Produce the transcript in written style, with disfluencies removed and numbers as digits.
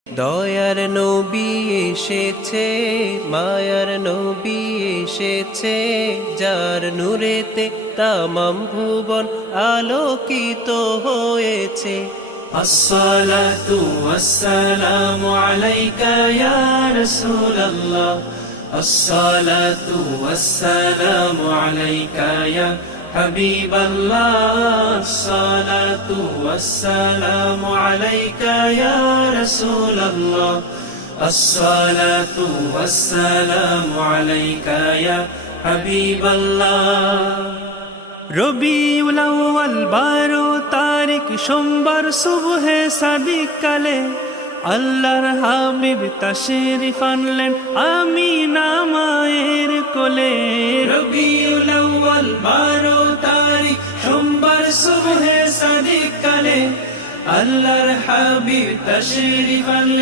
দয়ার নবী এসেছে, মায়ার নবী এসেছে, যার নূরেতে তামাম ভুবন আলোকিত হয়েছে। আসসালাতু ওয়াসসালামু আলাইকা ইয়া রাসূলাল্লাহ, আসসালাতু ওয়াসসালামু আলাইকা ইয়া হাবিবাল্লাহ, আসসালাতু ওয়াসসালামু আলাইকা ইয়া রাসূলাল্লাহ, আসসালাতু ওয়াসসালামু আলাইকা ইয়া হাবিবাল্লাহ। রবিউল আউয়াল 12 তারিখ সোমবার সুবহে সাদিক কালে আল্লাহর হাবিব তাশরিফ আনলেন আমিনা মায়ের কোলে। রবিউল আউয়াল 12 তারিখ সোমবার সুবহে সাদিক কালে আল্লাহর হাবিব তাশরিফ আনলেন